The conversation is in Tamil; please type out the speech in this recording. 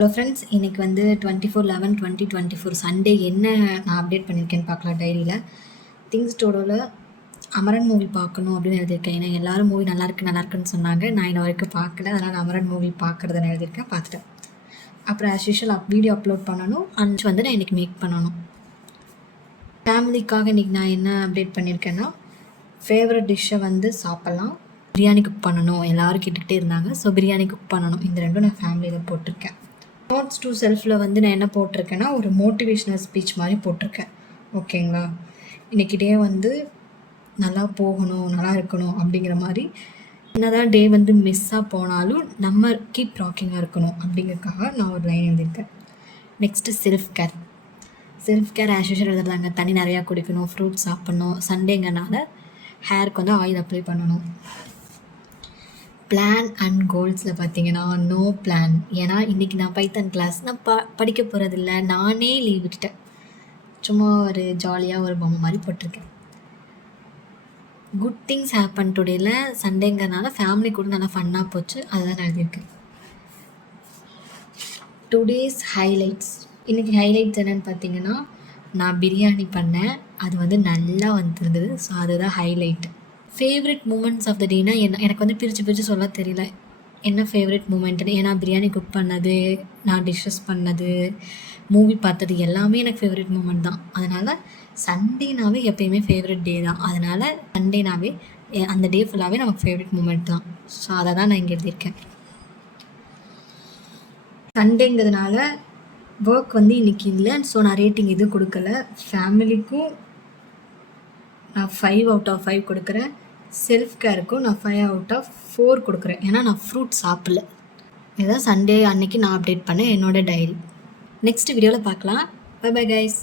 ஹலோ ஃப்ரெண்ட்ஸ், இன்றைக்கி வந்து 24/11/2024 சண்டே என்ன நான் அப்டேட் பண்ணியிருக்கேன்னு பார்க்கலாம் டைரியில். திங்ஸ் டோடோவில் அமரன் மூவி பார்க்கணும் அப்படின்னு எழுதியிருக்கேன். ஏன்னா எல்லோரும் மூவி நல்லாயிருக்குன்னு சொன்னாங்க. நான் இன்ன வரைக்கும் பார்க்கல, அதனால் அமரன் மூவி பார்க்குறத நான் எழுதியிருக்கேன், பார்த்துட்டேன். அப்புறம் ஆஸ் யூஷுவல் வீடியோ அப்லோட் பண்ணணும், அண்ட் வந்து நான் இன்றைக்கி மேக் பண்ணணும். ஃபேமிலிக்காக இன்றைக்கி நான் என்ன அப்டேட் பண்ணியிருக்கேன்னா, ஃபேவரட் டிஷ்ஷை வந்து சாப்பிட்லாம், பிரியாணி குக் பண்ணணும் எல்லோரும் கேட்டுக்கிட்டே இருந்தாங்க. ஸோ பிரியாணி குக் பண்ணணும், இந்த ரெண்டும் நான் ஃபேமிலியில் போட்டிருக்கேன். நோட்ஸ் டு செல்ஃபில் வந்து நான் என்ன போட்டிருக்கேன்னா, ஒரு மோட்டிவேஷ்னல் ஸ்பீச் மாதிரி போட்டிருக்கேன். ஓகேங்களா, இன்றைக்கி டே வந்து நல்லா போகணும், நல்லா இருக்கணும் அப்படிங்கிற மாதிரி. என்னதான் டே வந்து மிஸ்ஸாக போனாலும் நம்ம கீப் ராக்கிங்காக இருக்கணும் அப்படிங்கிறதுக்காக நான் ஒரு லைன் எழுதியிருக்கேன். Next self care as usual எழுதுறாங்க. தண்ணி நிறையா குடிக்கணும், ஃப்ரூட்ஸ் சாப்பிட்ணும், சண்டேங்கனால ஹேருக்கு வந்து ஆயில் அப்ளை பண்ணணும். பிளான் அண்ட் கோல்ஸில் பார்த்தீங்கன்னா நோ பிளான். ஏன்னா இன்றைக்கி நான் பைத்தான் கிளாஸ் நான் படிக்க போகிறதில்ல, நானே லீவ் விட்டுட்டேன். சும்மா ஒரு ஜாலியாக ஒரு பொம்மை மாதிரி போட்டிருக்கேன். குட் திங்ஸ் ஹேப்பன் டுடேயில் சண்டேங்கிறனால ஃபேமிலி கூட நல்லா ஃபன்னாக போச்சு, அதுதான் நான் எழுதியிருக்கேன். Today's highlights. இன்றைக்கி ஹைலைட்ஸ் என்னென்னு பார்த்தீங்கன்னா, நான் பிரியாணி பண்ணேன், அது வந்து நல்லா வந்துருந்தது. ஸோ அதுதான் highlight. Favourite moments of the டேனா எனக்கு வந்து பிரித்து சொல்ல தெரியல என்ன ஃபேவரட் மூமெண்ட்டுன்னு. ஏன்னா பிரியாணி குக் பண்ணது, நான் டிஷ்ஷஸ் பண்ணது, மூவி பார்த்தது எல்லாமே எனக்கு ஃபேவரட் மூமெண்ட் தான். அதனால் சண்டேனாவே எப்போயுமே ஃபேவரட் டே தான். அதனால் சண்டேனாவே அந்த டே ஃபுல்லாகவே நமக்கு ஃபேவரட் மூமெண்ட் தான். ஸோ அதை தான் நான் இங்கே எழுதியிருக்கேன். சண்டேங்கிறதுனால ஒர்க் வந்து இன்றைக்கி இல்லை, ஸோ நான் ரேட்டிங் எதுவும் கொடுக்கல. ஃபேமிலிக்கும் நான் 5/5 கொடுக்குறேன். செல்ஃப் கேருக்கும் நான் 5/4 கொடுக்குறேன். ஏன்னா நான் ஃப்ரூட் சாப்பிடல. இதுதான் சண்டே அன்னைக்கு நான் அப்டேட் பண்ணேன் என்னோடய டைரி. நெக்ஸ்ட் வீடியோவில் பார்க்கலாம். Bye bye guys.